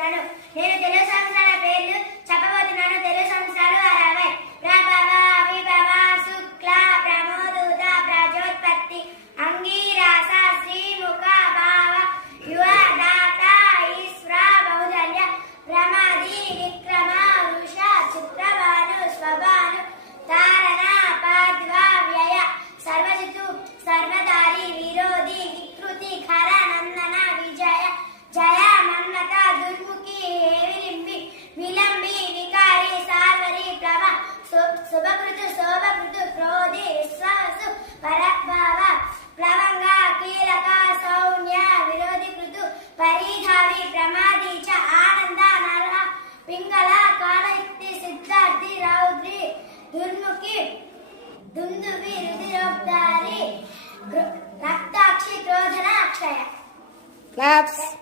చెప్పబోతున్నాను. నేను తెలుగు సంవత్సరాల పేర్లు చెప్పబోతున్నాను. తెలుగు సంవత్సరాలు 60. ప్రభవ, విభవ, శుక్ల, ప్రమోదూత, ప్రజోత్పత్తి, అంగీరస, శ్రీముఖ, భావ, యువ, దాత, ఈశ్వర, బౌద్ధల్య, ప్రమాది, విక్రమ, వృష, చిత్రభాను, స్వభాను, తారణ, పాద్వ, వ్యయ, సర్వజితు, సర్వధారి, విరోధి, వికృతి, ఖర, నందన, విజయ, జయ, మన్మత, దుర్ముఖి, హేవిలింబి, విలంబి, వికారి, సార్వరి, ప్లవ, శుభకృతు, శోభకృతు, క్రోధి, విశ్వాసు, పరభావ, ప్లవంగ, కీలక, సౌమ్య, విరోధి కృతు, పరిధావి, ప్రమాది చ, ఆనంద, నర, పింగళ, కాళయుక్తి, సిద్ధార్థి, రౌద్రి, దుర్ముఖి, దుందువి, రుధిరోద్ధారి, రక్తాక్షి, క్రోధన, అక్షయ. Claps.